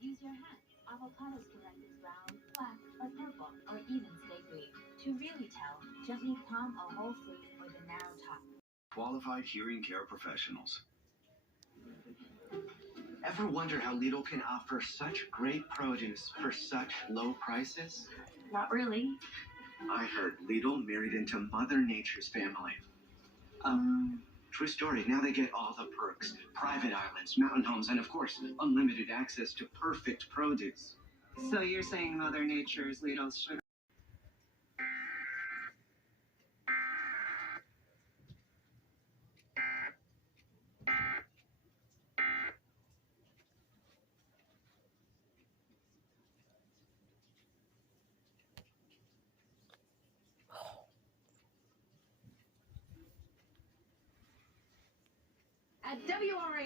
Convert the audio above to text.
Use your hands. Avocados can ripen brown, black, or purple, or even stay green. To really tell, gently palm a whole fruit or the narrow top. Qualified hearing care professionals. Ever wonder how Lidl can offer such great produce for such low prices? Not really. I heard Lidl married into Mother Nature's family. True story. Now they get all the perks. Private islands, mountain homes, and of course, unlimited access to perfect produce. So you're saying Mother Nature is Lidl's sugar? At WRA